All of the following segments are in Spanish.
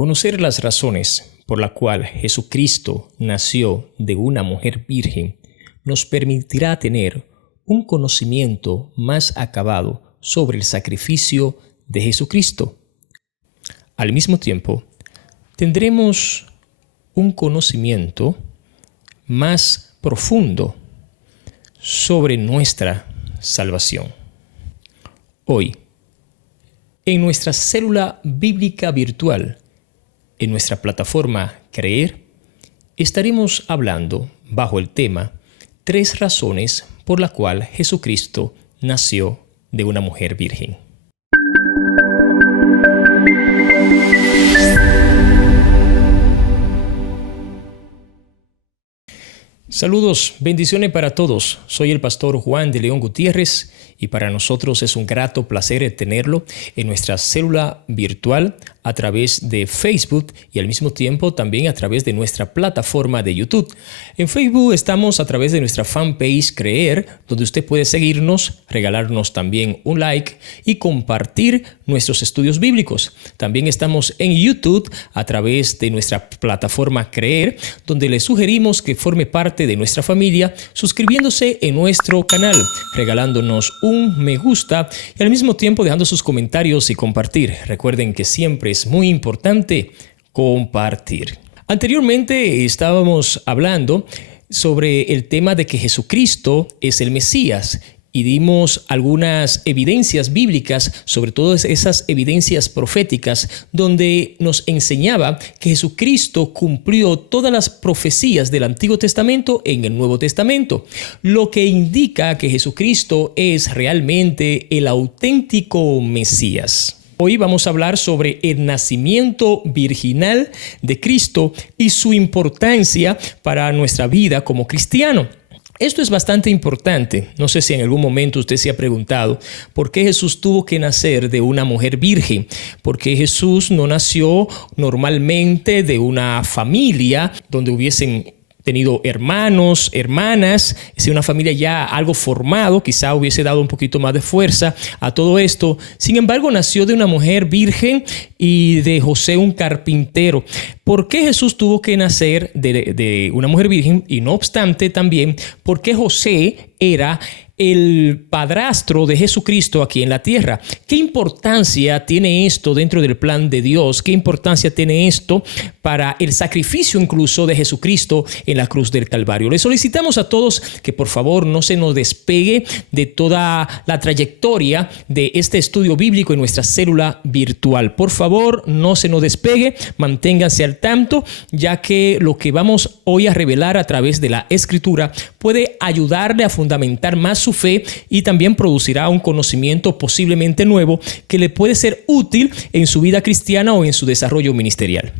Conocer las razones por las cuales Jesucristo nació de una mujer virgen nos permitirá tener un conocimiento más acabado sobre el sacrificio de Jesucristo. Al mismo tiempo, tendremos un conocimiento más profundo sobre nuestra salvación. Hoy, en nuestra célula bíblica virtual, en nuestra plataforma Creer, estaremos hablando bajo el tema 3 razones por las cuales Jesucristo nació de una mujer virgen. Saludos, bendiciones para todos. Soy el pastor Juan de León Gutiérrez y para nosotros es un grato placer tenerlo en nuestra célula virtual a través de Facebook y al mismo tiempo también a través de nuestra plataforma de YouTube. En Facebook estamos a través de nuestra fanpage Creer, donde usted puede seguirnos, regalarnos también un like y compartir nuestros estudios bíblicos. También estamos en YouTube a través de nuestra plataforma Creer, donde le sugerimos que forme parte de nuestra familia suscribiéndose en nuestro canal, regalándonos un me gusta y al mismo tiempo dejando sus comentarios y compartir. Recuerden que siempre es muy importante compartir. Anteriormente estábamos hablando sobre el tema de que Jesucristo es el Mesías y dimos algunas evidencias bíblicas, sobre todo esas evidencias proféticas, donde nos enseñaba que Jesucristo cumplió todas las profecías del Antiguo Testamento en el Nuevo Testamento, lo que indica que Jesucristo es realmente el auténtico Mesías. Hoy vamos a hablar sobre el nacimiento virginal de Cristo y su importancia para nuestra vida como cristiano. Esto es bastante importante. No sé si en algún momento usted se ha preguntado por qué Jesús tuvo que nacer de una mujer virgen. ¿Por qué Jesús no nació normalmente de una familia donde hubiesen tenido hermanos, hermanas, es una familia ya algo formado, quizá hubiese dado un poquito más de fuerza a todo esto? Sin embargo, nació de una mujer virgen y de José, un carpintero. ¿Por qué Jesús tuvo que nacer de una mujer virgen? Y no obstante también, ¿por qué José era el padrastro de Jesucristo aquí en la tierra? ¿Qué importancia tiene esto dentro del plan de Dios? ¿Qué importancia tiene esto para el sacrificio incluso de Jesucristo en la cruz del Calvario? Le solicitamos a todos que por favor no se nos despegue de toda la trayectoria de este estudio bíblico en nuestra célula virtual. Por favor, no se nos despegue, manténganse al tanto, ya que lo que vamos hoy a revelar a través de la Escritura puede ayudarle a fundamentar más su fe y también producirá un conocimiento posiblemente nuevo que le puede ser útil en su vida cristiana o en su desarrollo ministerial.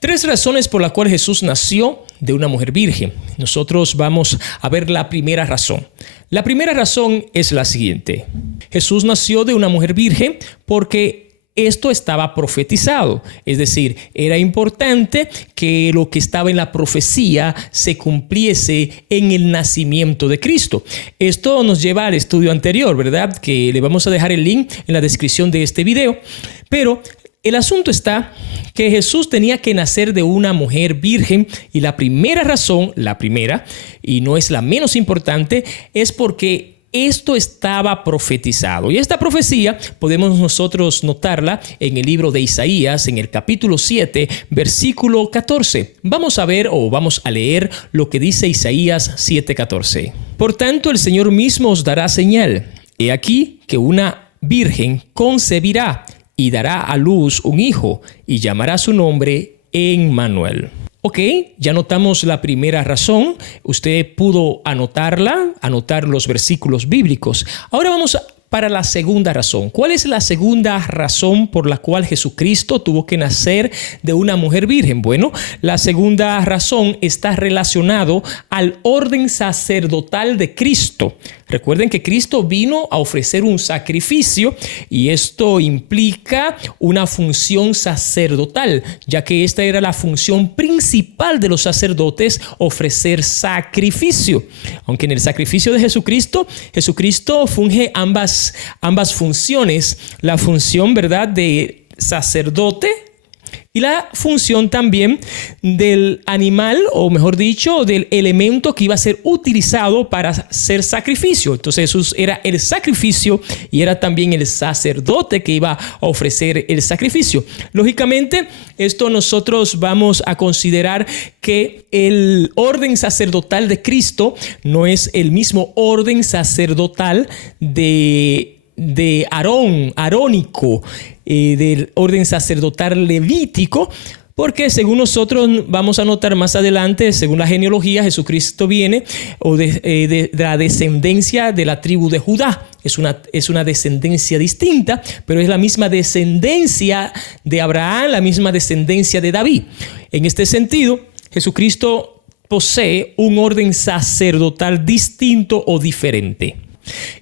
3 razones por las cuales Jesús nació de una mujer virgen. Nosotros vamos a ver la primera razón. La primera razón es la siguiente. Jesús nació de una mujer virgen porque esto estaba profetizado, es decir, era importante que lo que estaba en la profecía se cumpliese en el nacimiento de Cristo. Esto nos lleva al estudio anterior, ¿verdad? Que le vamos a dejar el link en la descripción de este video. Pero el asunto está que Jesús tenía que nacer de una mujer virgen y la primera razón, y no es la menos importante, es porque esto estaba profetizado. Y esta profecía podemos nosotros notarla en el libro de Isaías, en el capítulo 7, versículo 14. Vamos a ver o vamos a leer lo que dice Isaías 7:14. Por tanto, el Señor mismo os dará señal. He aquí que una virgen concebirá y dará a luz un hijo y llamará su nombre Emmanuel. Ok, ya notamos la primera razón. Usted pudo anotar los versículos bíblicos. Ahora vamos para la segunda razón. ¿Cuál es la segunda razón por la cual Jesucristo tuvo que nacer de una mujer virgen? Bueno, la segunda razón está relacionado al orden sacerdotal de Cristo. Recuerden que Cristo vino a ofrecer un sacrificio y esto implica una función sacerdotal, ya que esta era la función principal de los sacerdotes, ofrecer sacrificio. Aunque en el sacrificio de Jesucristo funge ambas funciones, la función, ¿verdad?, de sacerdote y la función también del animal, o mejor dicho, del elemento que iba a ser utilizado para hacer sacrificio. Entonces Jesús era el sacrificio y era también el sacerdote que iba a ofrecer el sacrificio. Lógicamente, esto nosotros vamos a considerar que el orden sacerdotal de Cristo no es el mismo orden sacerdotal de Aarón, arónico, del orden sacerdotal levítico, porque según nosotros vamos a notar más adelante, según la genealogía, Jesucristo viene de la descendencia de la tribu de Judá. Es una descendencia distinta, pero es la misma descendencia de Abraham, la misma descendencia de David. En este sentido, Jesucristo posee un orden sacerdotal distinto o diferente.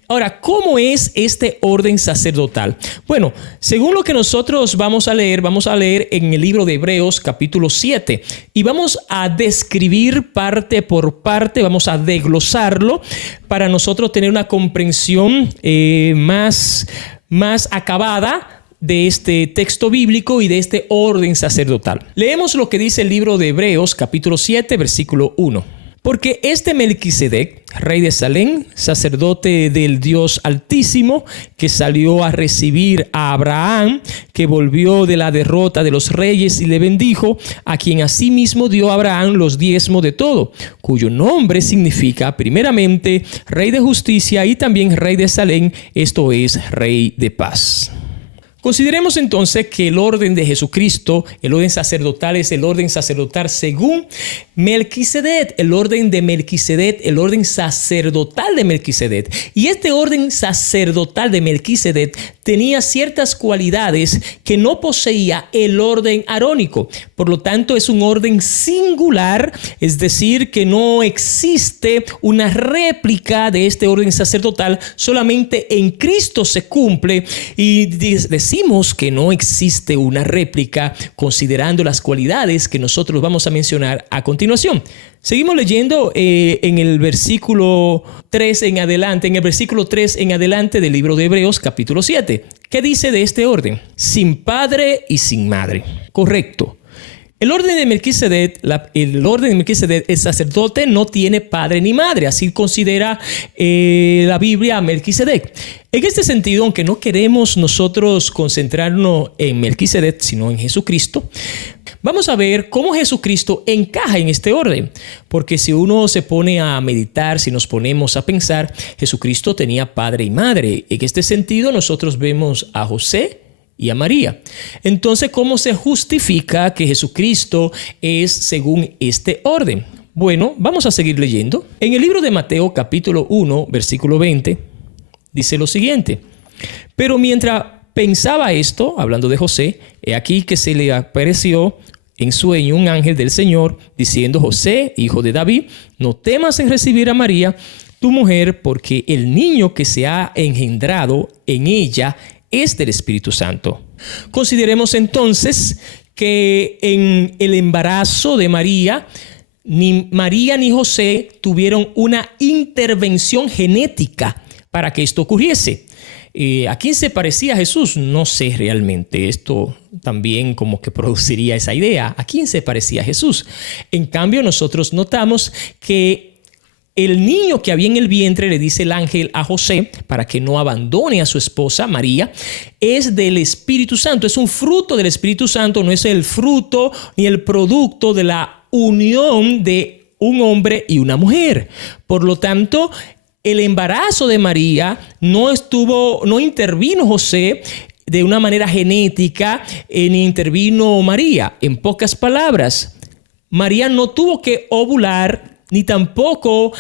Ahora, ¿cómo es este orden sacerdotal? Bueno, según lo que nosotros vamos a leer en el libro de Hebreos capítulo 7 y vamos a describir parte por parte, vamos a desglosarlo para nosotros tener una comprensión más acabada de este texto bíblico y de este orden sacerdotal. Leemos lo que dice el libro de Hebreos capítulo 7 versículo 1. Porque este Melquisedec, rey de Salem, sacerdote del Dios Altísimo, que salió a recibir a Abraham, que volvió de la derrota de los reyes y le bendijo, a quien asimismo dio a Abraham los diezmos de todo, cuyo nombre significa primeramente rey de justicia y también rey de Salem, esto es, rey de paz. Consideremos entonces que el orden de Jesucristo, el orden sacerdotal, es el orden sacerdotal según Melquisedec, el orden de Melquisedec, el orden sacerdotal de Melquisedec. Y este orden sacerdotal de Melquisedec tenía ciertas cualidades que no poseía el orden arónico. Por lo tanto, es un orden singular, es decir, que no existe una réplica de este orden sacerdotal, solamente en Cristo se cumple y decimos que no existe una réplica considerando las cualidades que nosotros vamos a mencionar a continuación. Seguimos leyendo en el versículo 3 en adelante del libro de Hebreos capítulo 7. ¿Qué dice de este orden? Sin padre y sin madre. Correcto. El orden de Melquisedec, el sacerdote no tiene padre ni madre, así considera la Biblia a Melquisedec. En este sentido, aunque no queremos nosotros concentrarnos en Melquisedec, sino en Jesucristo, vamos a ver cómo Jesucristo encaja en este orden. Porque si uno se pone a meditar, si nos ponemos a pensar, Jesucristo tenía padre y madre. En este sentido, nosotros vemos a José y a María. Entonces, ¿cómo se justifica que Jesucristo es según este orden? Bueno, vamos a seguir leyendo. En el libro de Mateo, capítulo 1, versículo 20, dice lo siguiente. Pero mientras pensaba esto, hablando de José, he aquí que se le apareció en sueño un ángel del Señor, diciendo: José, hijo de David, no temas en recibir a María, tu mujer, porque el niño que se ha engendrado en ella es del Espíritu Santo. Consideremos entonces que en el embarazo de María, ni María ni José tuvieron una intervención genética para que esto ocurriese. ¿A quién se parecía Jesús? No sé realmente. Esto también como que produciría esa idea. ¿A quién se parecía Jesús? En cambio, nosotros notamos que el niño que había en el vientre, le dice el ángel a José, para que no abandone a su esposa María, es del Espíritu Santo. Es un fruto del Espíritu Santo, no es el fruto ni el producto de la unión de un hombre y una mujer. Por lo tanto, el embarazo de María no intervino José de una manera genética, ni intervino María. En pocas palabras, María no tuvo que ovular, ni tampoco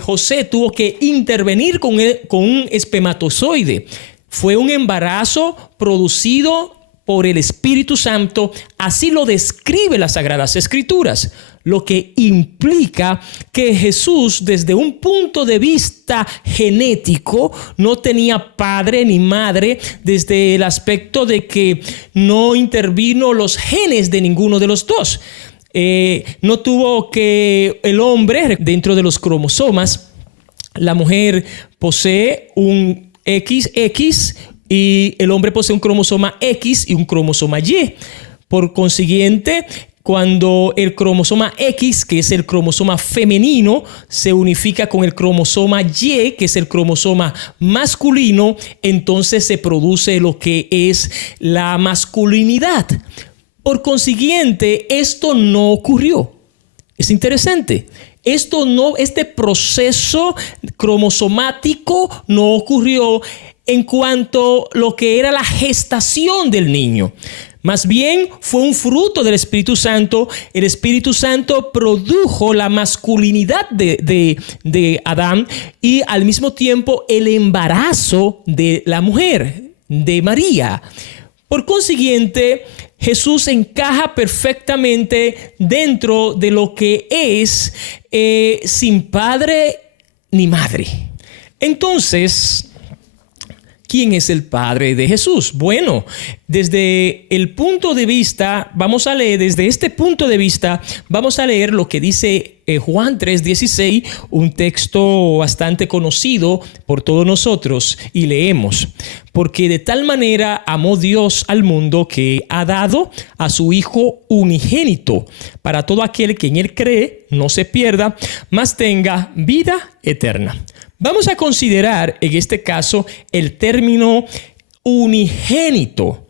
José tuvo que intervenir con un espermatozoide. Fue un embarazo producido por el Espíritu Santo. Así lo describe las Sagradas Escrituras. Lo que implica que Jesús, desde un punto de vista genético, no tenía padre ni madre, desde el aspecto de que no intervino los genes de ninguno de los dos. No tuvo que el hombre, dentro de los cromosomas, la mujer posee un XX y el hombre posee un cromosoma X y un cromosoma Y. Por consiguiente, cuando el cromosoma X, que es el cromosoma femenino, se unifica con el cromosoma Y, que es el cromosoma masculino, entonces se produce lo que es la masculinidad. Por consiguiente, esto no ocurrió. Es interesante. Este proceso cromosomático no ocurrió en cuanto a lo que era la gestación del niño. Más bien fue un fruto del Espíritu Santo. El Espíritu Santo produjo la masculinidad de Adán y al mismo tiempo el embarazo de la mujer, de María. Por consiguiente, Jesús encaja perfectamente dentro de lo que es sin padre ni madre. Entonces, ¿quién es el padre de Jesús? Bueno, desde este punto de vista, vamos a leer lo que dice Juan 3:16, un texto bastante conocido por todos nosotros, y leemos: porque de tal manera amó Dios al mundo que ha dado a su Hijo unigénito, para todo aquel que en él cree no se pierda, mas tenga vida eterna. Vamos a considerar en este caso el término unigénito.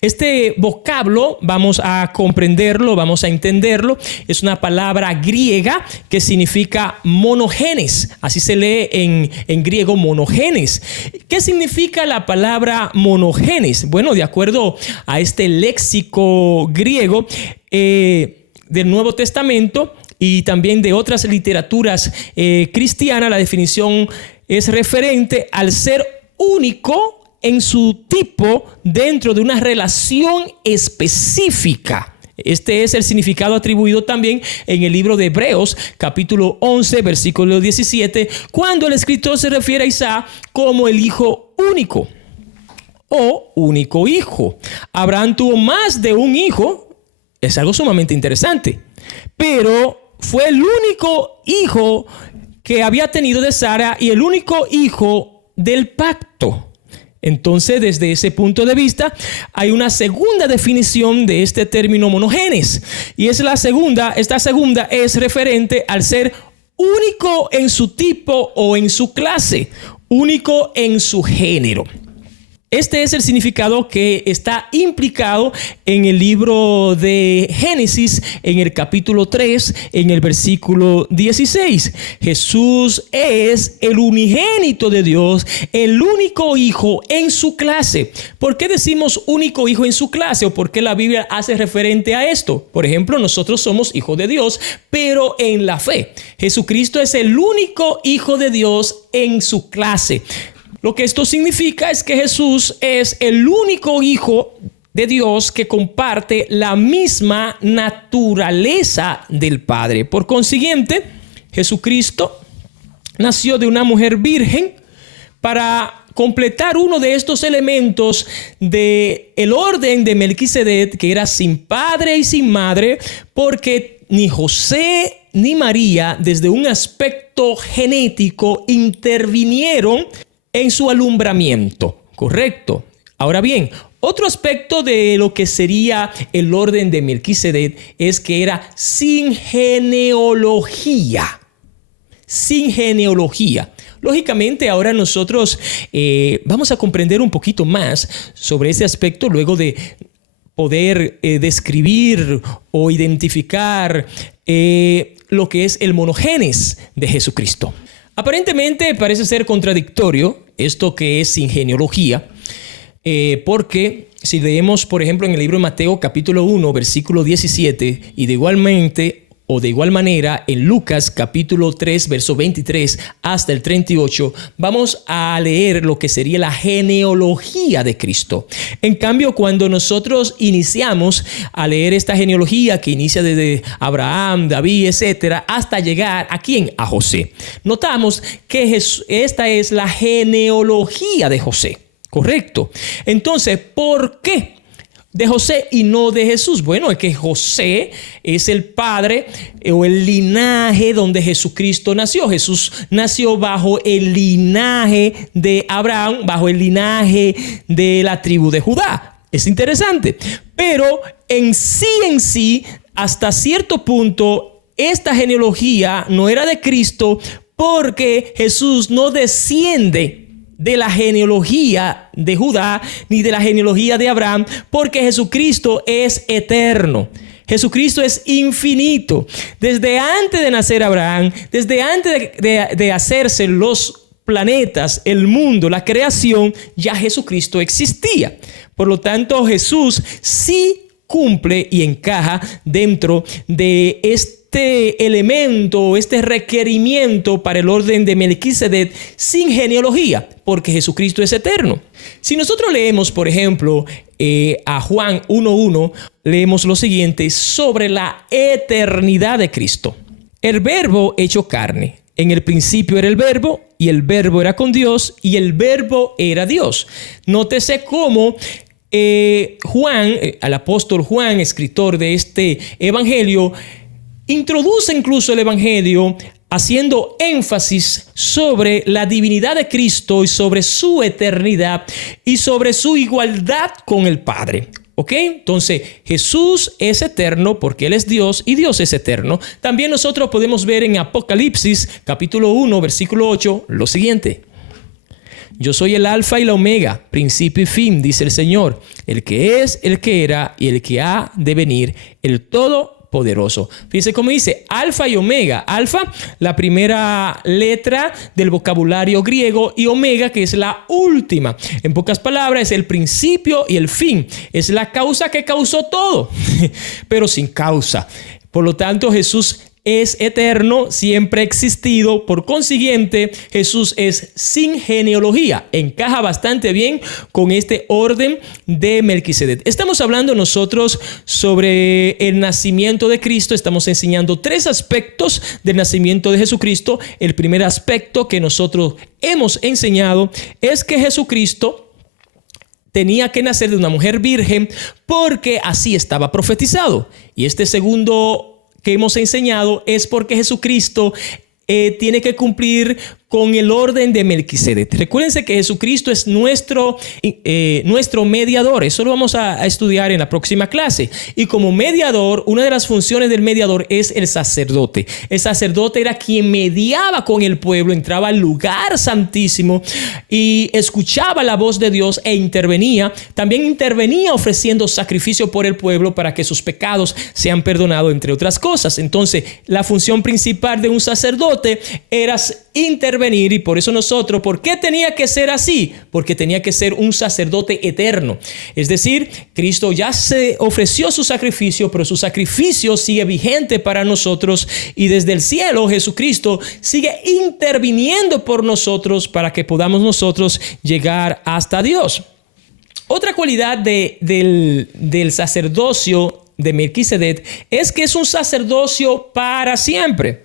Este vocablo vamos a comprenderlo, vamos a entenderlo. Es una palabra griega que significa monogenes. Así se lee en griego, monogenes. ¿Qué significa la palabra monogenes? Bueno, de acuerdo a este léxico griego del Nuevo Testamento y también de otras literaturas cristianas, la definición es referente al ser único en su tipo dentro de una relación específica. Este es el significado atribuido también en el libro de Hebreos, capítulo 11, versículo 17, cuando el escritor se refiere a Isaac como el hijo único o único hijo. Abraham tuvo más de un hijo, es algo sumamente interesante, pero fue el único hijo que había tenido de Sara y el único hijo del pacto. Entonces, desde ese punto de vista, hay una segunda definición de este término monogenes. Y esta segunda es referente al ser único en su tipo o en su clase, único en su género. Este es el significado que está implicado en el libro de Génesis, en el capítulo 3, en el versículo 16. Jesús es el unigénito de Dios, el único hijo en su clase. ¿Por qué decimos único hijo en su clase? ¿O por qué la Biblia hace referente a esto? Por ejemplo, nosotros somos hijos de Dios, pero en la fe. Jesucristo es el único hijo de Dios en su clase. Lo que esto significa es que Jesús es el único hijo de Dios que comparte la misma naturaleza del Padre. Por consiguiente, Jesucristo nació de una mujer virgen para completar uno de estos elementos del orden de Melquisedec, que era sin padre y sin madre, porque ni José ni María, desde un aspecto genético, intervinieron en su alumbramiento, ¿correcto? Ahora bien, otro aspecto de lo que sería el orden de Melquisedec es que era sin genealogía. Sin genealogía. Lógicamente, ahora nosotros vamos a comprender un poquito más sobre ese aspecto luego de poder describir o identificar lo que es el monogenes de Jesucristo. Aparentemente parece ser contradictorio esto que es sin genealogía, porque si leemos, por ejemplo, en el libro de Mateo capítulo 1, versículo 17, y de igual manera en Lucas capítulo 3, verso 23 hasta el 38, vamos a leer lo que sería la genealogía de Cristo. En cambio, cuando nosotros iniciamos a leer esta genealogía que inicia desde Abraham, David, etcétera, hasta llegar ¿a quién? A José. Notamos que esta es la genealogía de José, ¿correcto? Entonces, ¿por qué de José y no de Jesús? Bueno, es que José es el padre o el linaje donde Jesucristo nació. Jesús nació bajo el linaje de Abraham, bajo el linaje de la tribu de Judá. Es interesante, pero en sí, hasta cierto punto, esta genealogía no era de Cristo porque Jesús no desciende de la genealogía de Judá ni de la genealogía de Abraham, porque Jesucristo es eterno. Jesucristo es infinito. Desde antes de nacer Abraham, desde antes de hacerse los planetas, el mundo, la creación, ya Jesucristo existía. Por lo tanto, Jesús sí cumple y encaja dentro de este elemento, este requerimiento para el orden de Melquisedec sin genealogía, porque Jesucristo es eterno. Si nosotros leemos, por ejemplo, a Juan 1:1, leemos lo siguiente sobre la eternidad de Cristo. El verbo hecho carne. En el principio era el verbo, y el verbo era con Dios, y el verbo era Dios. Nótese cómo Juan, el apóstol Juan, escritor de este evangelio, introduce incluso el evangelio haciendo énfasis sobre la divinidad de Cristo y sobre su eternidad y sobre su igualdad con el Padre. ¿Ok? Entonces, Jesús es eterno porque Él es Dios y Dios es eterno. También nosotros podemos ver en Apocalipsis, capítulo 1, versículo 8, lo siguiente. Yo soy el alfa y la omega, principio y fin, dice el Señor, el que es, el que era y el que ha de venir, el todopoderoso. Fíjense cómo dice, alfa y omega. Alfa, la primera letra del vocabulario griego, y omega, que es la última. En pocas palabras, es el principio y el fin. Es la causa que causó todo, pero sin causa. Por lo tanto, Jesús es eterno, siempre ha existido. Por consiguiente, Jesús es sin genealogía. Encaja bastante bien con este orden de Melquisedec. Estamos hablando nosotros sobre el nacimiento de Cristo. Estamos enseñando 3 aspectos del nacimiento de Jesucristo. El primer aspecto que nosotros hemos enseñado es que Jesucristo tenía que nacer de una mujer virgen porque así estaba profetizado. Y este segundo que hemos enseñado es porque Jesucristo tiene que cumplir con el orden de Melquisedec. Recuérdense que Jesucristo es nuestro mediador. Eso lo vamos a estudiar en la próxima clase. Y como mediador, una de las funciones del mediador es el sacerdote. El sacerdote era quien mediaba con el pueblo, entraba al lugar santísimo y escuchaba la voz de Dios e intervenía. También intervenía ofreciendo sacrificio por el pueblo para que sus pecados sean perdonados, entre otras cosas. Entonces, la función principal de un sacerdote era intervenir, y por eso nosotros, ¿por qué tenía que ser así? Porque tenía que ser un sacerdote eterno. Es decir, Cristo ya se ofreció su sacrificio, pero su sacrificio sigue vigente para nosotros, y desde el cielo Jesucristo sigue interviniendo por nosotros para que podamos nosotros llegar hasta Dios. Otra cualidad del sacerdocio de Melquisedec es que es un sacerdocio para siempre.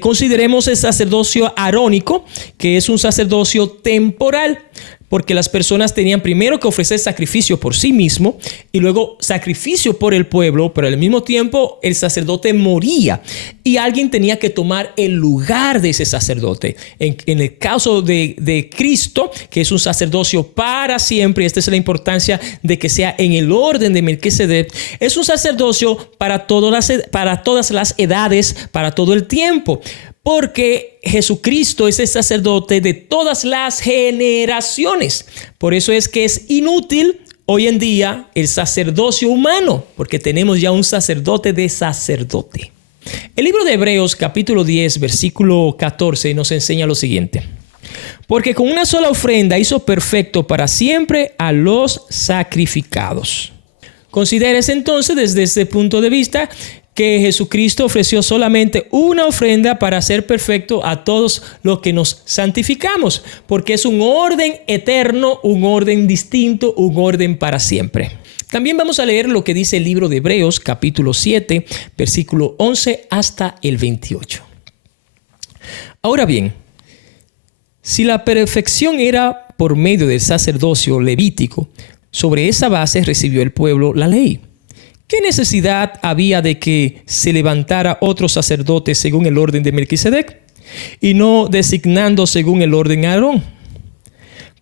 Consideremos el sacerdocio arónico, que es un sacerdocio temporal, porque las personas tenían primero que ofrecer sacrificio por sí mismo y luego sacrificio por el pueblo, pero al mismo tiempo el sacerdote moría y alguien tenía que tomar el lugar de ese sacerdote. En el caso de Cristo, que es un sacerdocio para siempre, esta es la importancia de que sea en el orden de Melquisedec, es un sacerdocio para todas las edades, para todo el tiempo. Porque Jesucristo es el sacerdote de todas las generaciones. Por eso es que es inútil hoy en día el sacerdocio humano, porque tenemos ya un sacerdote de sacerdote. El libro de Hebreos, capítulo 10, versículo 14, nos enseña lo siguiente. Porque con una sola ofrenda hizo perfecto para siempre a los sacrificados. Considérese entonces desde este punto de vista que Jesucristo ofreció solamente una ofrenda para hacer perfecto a todos los que nos santificamos, porque es un orden eterno, un orden distinto, un orden para siempre. También vamos a leer lo que dice el libro de Hebreos, capítulo 7, versículo 11 hasta el 28. Ahora bien, si la perfección era por medio del sacerdocio levítico, sobre esa base recibió el pueblo la ley. ¿Qué necesidad había de que se levantara otro sacerdote según el orden de Melquisedec y no designando según el orden de Aarón?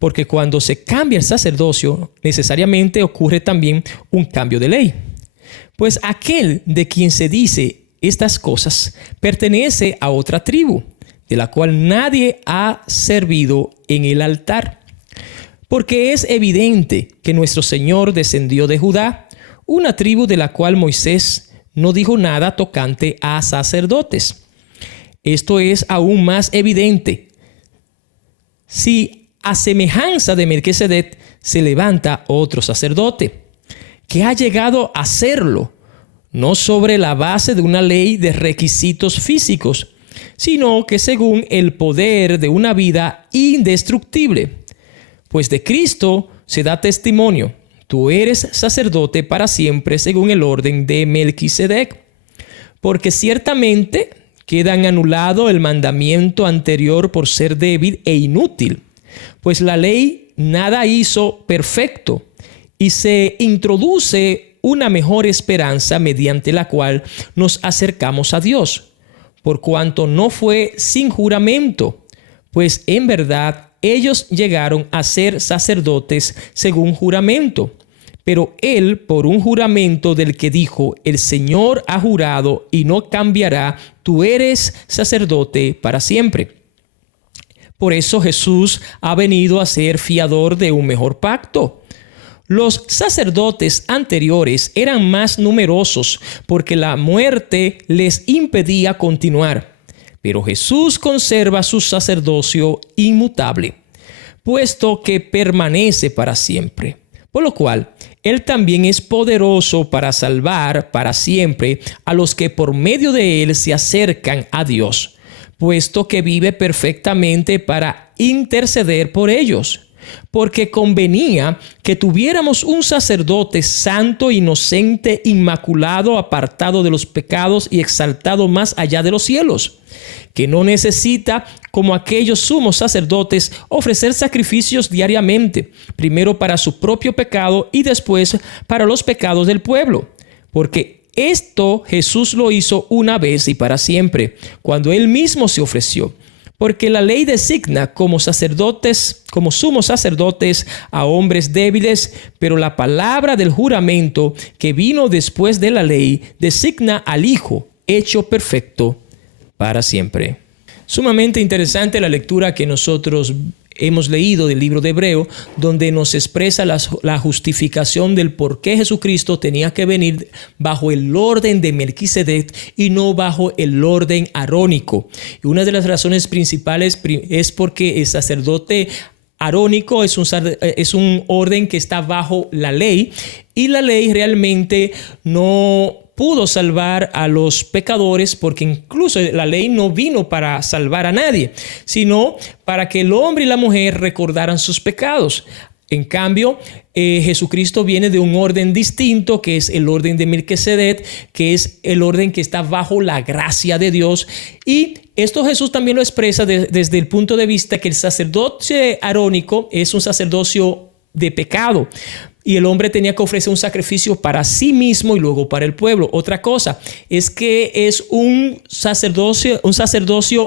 porque cuando se cambia el sacerdocio, necesariamente ocurre también un cambio de ley. Pues aquel de quien se dice estas cosas pertenece a otra tribu, de la cual nadie ha servido en el altar. Porque es evidente que nuestro Señor descendió de Judá, una tribu de la cual Moisés no dijo nada tocante a sacerdotes. Esto es aún más evidente si a semejanza de Melquisedec se levanta otro sacerdote, que ha llegado a serlo, no sobre la base de una ley de requisitos físicos, sino que según el poder de una vida indestructible. Pues de Cristo se da testimonio: tú eres sacerdote para siempre según el orden de Melquisedec. Porque ciertamente quedan anulado el mandamiento anterior por ser débil e inútil, pues la ley nada hizo perfecto, y se introduce una mejor esperanza mediante la cual nos acercamos a Dios, por cuanto no fue sin juramento, pues en verdad ellos llegaron a ser sacerdotes según juramento, pero él por un juramento del que dijo: el Señor ha jurado y no cambiará, tú eres sacerdote para siempre. Por eso Jesús ha venido a ser fiador de un mejor pacto. Los sacerdotes anteriores eran más numerosos porque la muerte les impedía continuar. Pero Jesús conserva su sacerdocio inmutable, puesto que permanece para siempre. Por lo cual, Él también es poderoso para salvar para siempre a los que por medio de Él se acercan a Dios, puesto que vive perfectamente para interceder por ellos. Porque convenía que tuviéramos un sacerdote santo, inocente, inmaculado, apartado de los pecados y exaltado más allá de los cielos, que no necesita, como aquellos sumos sacerdotes, ofrecer sacrificios diariamente, primero para su propio pecado y después para los pecados del pueblo. Porque esto Jesús lo hizo una vez y para siempre, cuando Él mismo se ofreció. Porque la ley designa como sacerdotes, como sumos sacerdotes, a hombres débiles, pero la palabra del juramento que vino después de la ley designa al Hijo hecho perfecto para siempre. Sumamente interesante la lectura que nosotros hemos leído del libro de Hebreo, donde nos expresa la justificación del por qué Jesucristo tenía que venir bajo el orden de Melquisedec y no bajo el orden arónico. Y una de las razones principales es porque el sacerdote arónico es un orden que está bajo la ley, y la ley realmente no pudo salvar a los pecadores, porque incluso la ley no vino para salvar a nadie, sino para que el hombre y la mujer recordaran sus pecados. En cambio, Jesucristo viene de un orden distinto, que es el orden de Melquisedec, que es el orden que está bajo la gracia de Dios. Y esto Jesús también lo expresa desde el punto de vista que el sacerdocio arónico es un sacerdocio de pecado, y el hombre tenía que ofrecer un sacrificio para sí mismo y luego para el pueblo. Otra cosa es que es un sacerdocio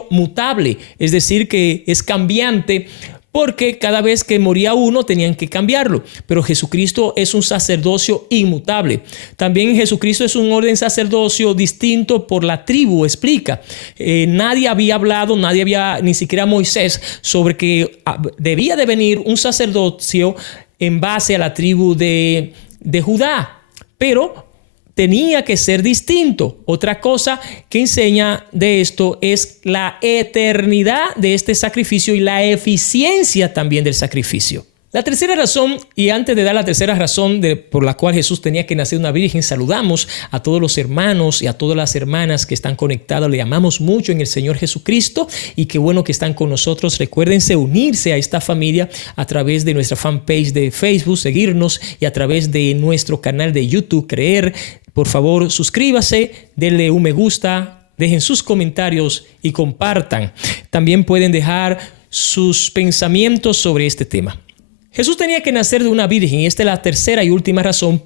mutable, es decir, que es cambiante, porque cada vez que moría uno tenían que cambiarlo. Pero Jesucristo es un sacerdocio inmutable. También Jesucristo es un orden sacerdocio distinto por la tribu, explica. Nadie había hablado, ni siquiera Moisés, sobre que debía de venir un sacerdocio en base a la tribu de Judá, pero tenía que ser distinto. Otra cosa que enseña de esto es la eternidad de este sacrificio y la eficiencia también del sacrificio. La tercera razón, y antes de dar la tercera razón por la cual Jesús tenía que nacer una virgen, saludamos a todos los hermanos y a todas las hermanas que están conectados. Le amamos mucho en el Señor Jesucristo, y qué bueno que están con nosotros. Recuérdense unirse a esta familia a través de nuestra fanpage de Facebook, seguirnos, y a través de nuestro canal de YouTube, Creer. Por favor, suscríbase, denle un me gusta, dejen sus comentarios y compartan. También pueden dejar sus pensamientos sobre este tema. Jesús tenía que nacer de una virgen, y esta es la tercera y última razón,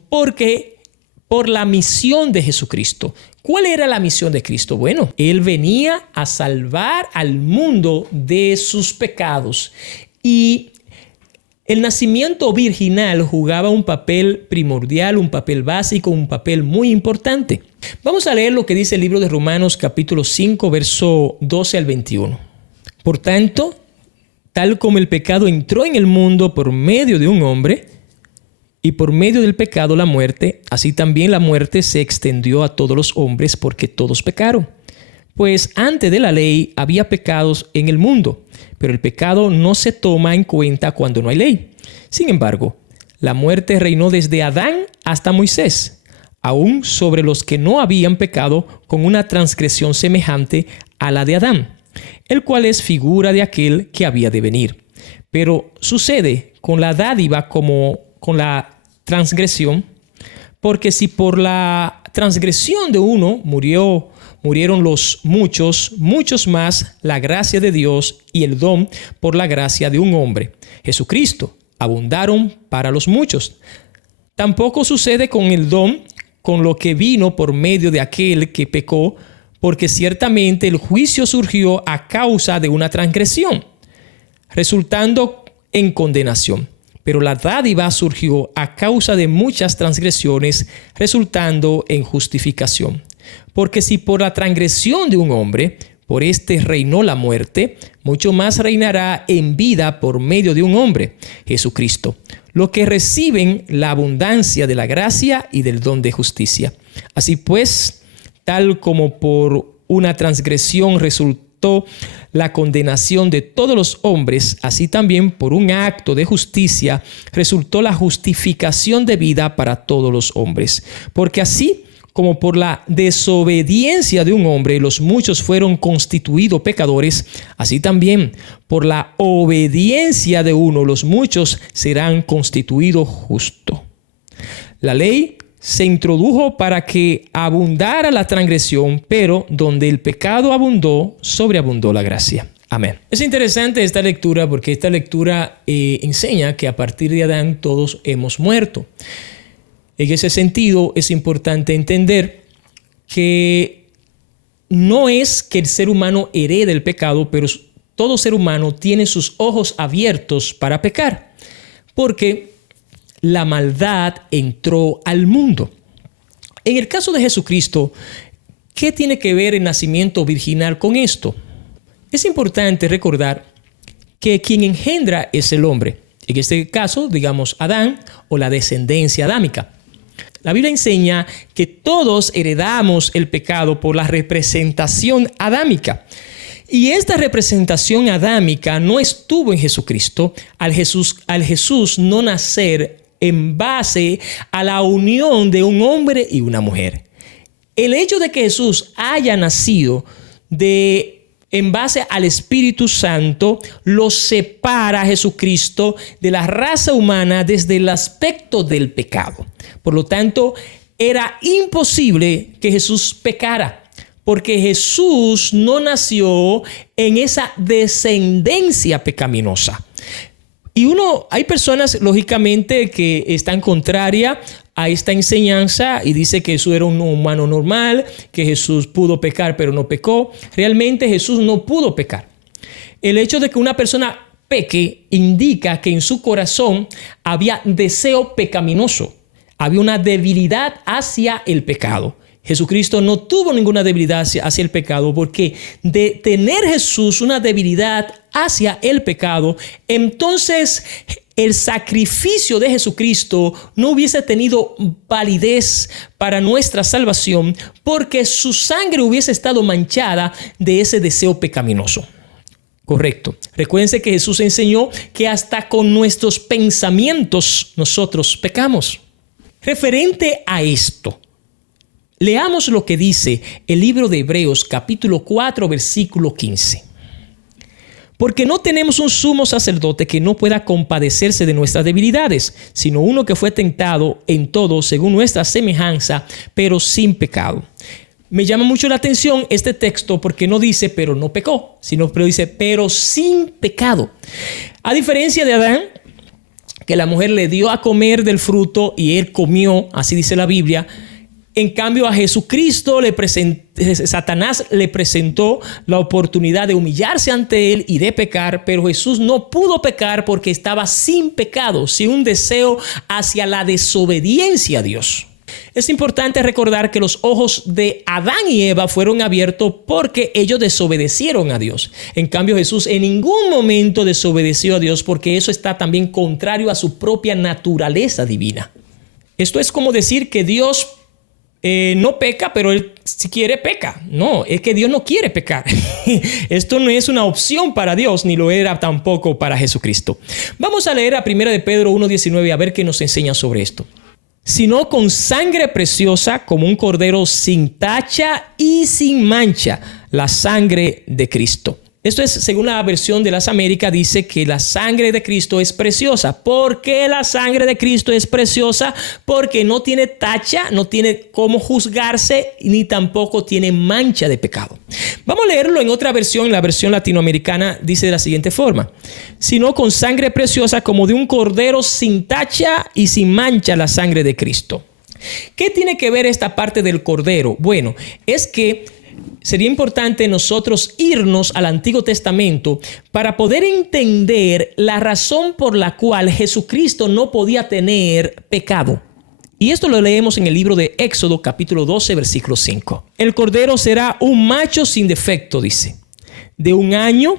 por la misión de Jesucristo. ¿Cuál era la misión de Cristo? Bueno, Él venía a salvar al mundo de sus pecados, y El nacimiento virginal jugaba un papel primordial, un papel básico, un papel muy importante. Vamos a leer lo que dice el libro de Romanos capítulo 5, verso 12 al 21. Por tanto, tal como el pecado entró en el mundo por medio de un hombre, y por medio del pecado la muerte, así también la muerte se extendió a todos los hombres porque todos pecaron. Pues antes de la ley había pecados en el mundo, pero el pecado no se toma en cuenta cuando no hay ley. Sin embargo, la muerte reinó desde Adán hasta Moisés, aún sobre los que no habían pecado, con una transgresión semejante a la de Adán, el cual es figura de aquel que había de venir. Pero sucede con la dádiva como con la transgresión, porque si por la transgresión de uno murieron los muchos más la gracia de Dios y el don por la gracia de un hombre, Jesucristo, abundaron para los muchos. Tampoco sucede con el don, con lo que vino por medio de aquel que pecó, porque ciertamente el juicio surgió a causa de una transgresión, resultando en condenación. Pero la dádiva surgió a causa de muchas transgresiones, resultando en justificación. Porque si por la transgresión de un hombre, por este reinó la muerte, mucho más reinará en vida por medio de un hombre, Jesucristo, los que reciben la abundancia de la gracia y del don de justicia. Así pues, tal como por una transgresión resultó la condenación de todos los hombres, así también por un acto de justicia resultó la justificación de vida para todos los hombres. Porque así como por la desobediencia de un hombre los muchos fueron constituidos pecadores, así también por la obediencia de uno los muchos serán constituidos justos. La ley se introdujo para que abundara la transgresión, pero donde el pecado abundó, sobreabundó la gracia. Amén. Es interesante esta lectura porque esta lectura enseña que a partir de Adán todos hemos muerto. En ese sentido, es importante entender que no es que el ser humano herede el pecado, pero todo ser humano tiene sus ojos abiertos para pecar, porque la maldad entró al mundo. En el caso de Jesucristo, ¿qué tiene que ver el nacimiento virginal con esto? Es importante recordar que quien engendra es el hombre. En este caso, digamos, Adán o la descendencia adámica. La Biblia enseña que todos heredamos el pecado por la representación adámica. Y esta representación adámica no estuvo en Jesucristo al Jesús no nacer en base a la unión de un hombre y una mujer. El hecho de que Jesús haya nacido en base al Espíritu Santo lo separa a Jesucristo de la raza humana desde el aspecto del pecado. Por lo tanto, era imposible que Jesús pecara, porque Jesús no nació en esa descendencia pecaminosa. Y hay personas, lógicamente, que están contrarias a esta enseñanza y dice que Jesús era un humano normal, que Jesús pudo pecar pero no pecó. Realmente Jesús no pudo pecar. El hecho de que una persona peque indica que en su corazón había deseo pecaminoso, había una debilidad hacia el pecado. Jesucristo no tuvo ninguna debilidad hacia el pecado, porque de tener Jesús una debilidad hacia el pecado, entonces el sacrificio de Jesucristo no hubiese tenido validez para nuestra salvación, porque su sangre hubiese estado manchada de ese deseo pecaminoso. Correcto. Recuérdense que Jesús enseñó que hasta con nuestros pensamientos nosotros pecamos. Referente a esto, leamos lo que dice el libro de Hebreos capítulo 4 versículo 15. Porque no tenemos un sumo sacerdote que no pueda compadecerse de nuestras debilidades, sino uno que fue tentado en todo según nuestra semejanza, pero sin pecado. Me llama mucho la atención este texto porque no dice pero no pecó, pero dice pero sin pecado. A diferencia de Adán, que la mujer le dio a comer del fruto y él comió, así dice la Biblia, En cambio, a Jesucristo Satanás le presentó la oportunidad de humillarse ante él y de pecar, pero Jesús no pudo pecar porque estaba sin pecado, sin un deseo hacia la desobediencia a Dios. Es importante recordar que los ojos de Adán y Eva fueron abiertos porque ellos desobedecieron a Dios. En cambio, Jesús en ningún momento desobedeció a Dios porque eso está también contrario a su propia naturaleza divina. Esto es como decir que Dios no peca, pero él si quiere peca. No, es que Dios no quiere pecar. Esto no es una opción para Dios, ni lo era tampoco para Jesucristo. Vamos a leer a 1 de Pedro 1:19 a ver qué nos enseña sobre esto. Sino con sangre preciosa como un cordero sin tacha y sin mancha, la sangre de Cristo. Esto es, según la versión de las Américas, dice que la sangre de Cristo es preciosa. ¿Por qué la sangre de Cristo es preciosa? Porque no tiene tacha, no tiene cómo juzgarse, ni tampoco tiene mancha de pecado. Vamos a leerlo en otra versión, la versión latinoamericana dice de la siguiente forma. Sino con sangre preciosa como de un cordero sin tacha y sin mancha, la sangre de Cristo. ¿Qué tiene que ver esta parte del cordero? Bueno, es que sería importante nosotros irnos al Antiguo Testamento para poder entender la razón por la cual Jesucristo no podía tener pecado. Y esto lo leemos en el libro de Éxodo, capítulo 12, versículo 5. El cordero será un macho sin defecto, dice. De 1 año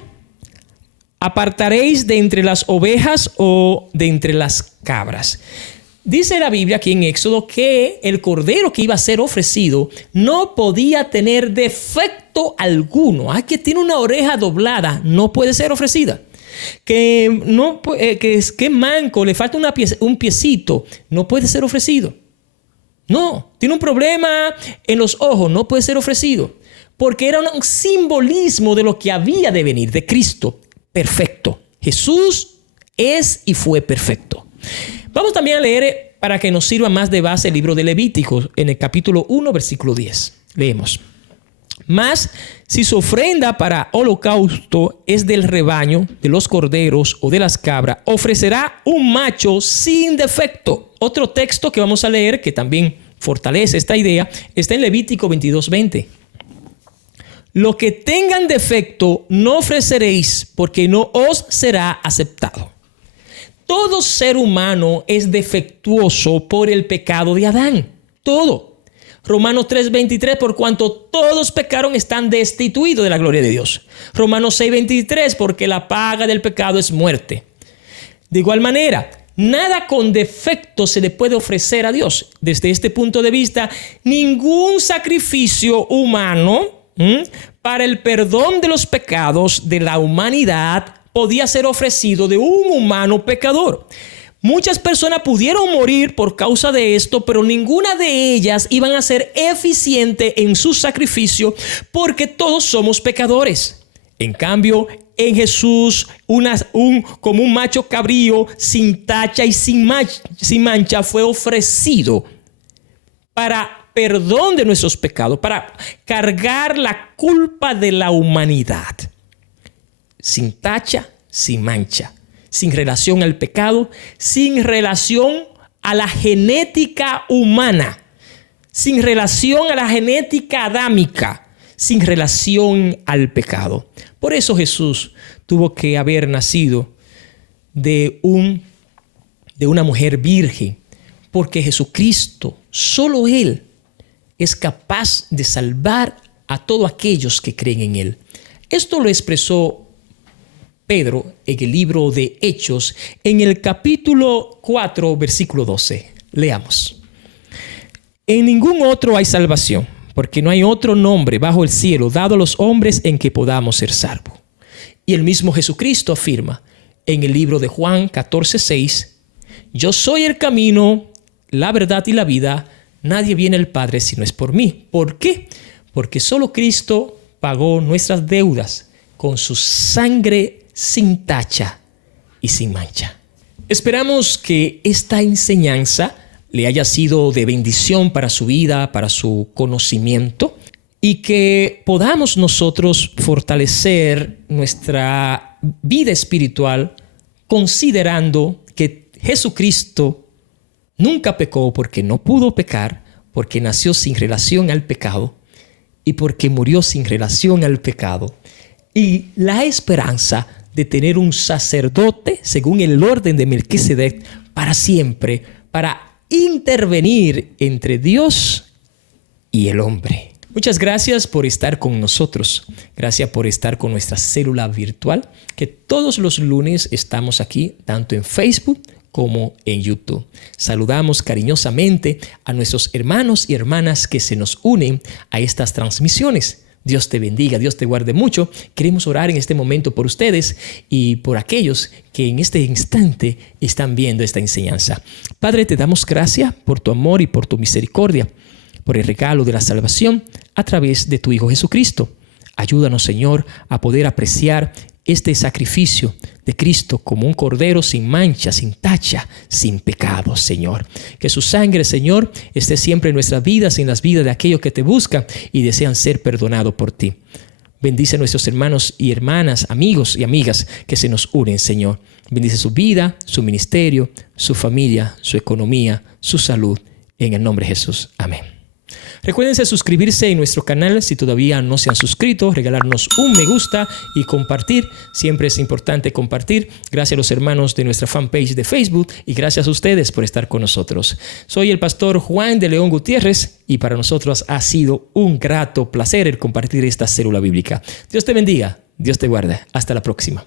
apartaréis de entre las ovejas o de entre las cabras. Dice la Biblia aquí en Éxodo que el cordero que iba a ser ofrecido no podía tener defecto alguno. Que tiene una oreja doblada, no puede ser ofrecida. Que es manco, le falta un piecito, no puede ser ofrecido. No, tiene un problema en los ojos, no puede ser ofrecido. Porque era un simbolismo de lo que había de venir, de Cristo perfecto. Jesús es y fue perfecto. Vamos también a leer, para que nos sirva más de base, el libro de Levítico, en el capítulo 1, versículo 10. Leemos. Mas, si su ofrenda para holocausto es del rebaño, de los corderos o de las cabras, ofrecerá un macho sin defecto. Otro texto que vamos a leer, que también fortalece esta idea, está en Levítico 22:20. Lo que tengan defecto no ofreceréis, porque no os será aceptado. Todo ser humano es defectuoso por el pecado de Adán. Todo. Romanos 3:23, por cuanto todos pecaron, están destituidos de la gloria de Dios. Romanos 6:23, porque la paga del pecado es muerte. De igual manera, nada con defecto se le puede ofrecer a Dios. Desde este punto de vista, ningún sacrificio humano para el perdón de los pecados de la humanidad podía ser ofrecido de un humano pecador. Muchas personas pudieron morir por causa de esto, pero ninguna de ellas iban a ser eficiente en su sacrificio porque todos somos pecadores. En cambio, en Jesús, como un macho cabrío sin tacha y sin mancha fue ofrecido para perdón de nuestros pecados, para cargar la culpa de la humanidad. Sin tacha, sin mancha, sin relación al pecado, sin relación a la genética humana, sin relación a la genética adámica, sin relación al pecado. Por eso Jesús tuvo que haber nacido de una mujer virgen, porque Jesucristo, solo Él, es capaz de salvar a todos aquellos que creen en Él. Esto lo expresó Pedro en el libro de Hechos, en el capítulo 4, versículo 12. Leamos. En ningún otro hay salvación, porque no hay otro nombre bajo el cielo dado a los hombres en que podamos ser salvos. Y el mismo Jesucristo afirma en el libro de Juan 14:6, yo soy el camino, la verdad y la vida, nadie viene al Padre si no es por mí. ¿Por qué? Porque solo Cristo pagó nuestras deudas con su sangre sin tacha y sin mancha. Esperamos que esta enseñanza le haya sido de bendición para su vida, para su conocimiento, y que podamos nosotros fortalecer nuestra vida espiritual considerando que Jesucristo nunca pecó porque no pudo pecar, porque nació sin relación al pecado y porque murió sin relación al pecado. Y la esperanza de tener un sacerdote según el orden de Melquisedec para siempre, para intervenir entre Dios y el hombre. Muchas gracias por estar con nosotros. Gracias por estar con nuestra célula virtual, que todos los lunes estamos aquí, tanto en Facebook como en YouTube. Saludamos cariñosamente a nuestros hermanos y hermanas que se nos unen a estas transmisiones. Dios te bendiga, Dios te guarde mucho. Queremos orar en este momento por ustedes y por aquellos que en este instante están viendo esta enseñanza. Padre, te damos gracias por tu amor y por tu misericordia, por el regalo de la salvación a través de tu Hijo Jesucristo. Ayúdanos, Señor, a poder apreciar este sacrificio de Cristo como un cordero sin mancha, sin tacha, sin pecado, Señor. Que su sangre, Señor, esté siempre en nuestras vidas, en las vidas de aquellos que te buscan y desean ser perdonados por ti. Bendice a nuestros hermanos y hermanas, amigos y amigas que se nos unen, Señor. Bendice su vida, su ministerio, su familia, su economía, su salud. En el nombre de Jesús. Amén. Recuérdense suscribirse en nuestro canal si todavía no se han suscrito, regalarnos un me gusta y compartir. Siempre es importante compartir. Gracias a los hermanos de nuestra fanpage de Facebook y gracias a ustedes por estar con nosotros. Soy el pastor Juan de León Gutiérrez y para nosotros ha sido un grato placer el compartir esta célula bíblica. Dios te bendiga, Dios te guarde. Hasta la próxima.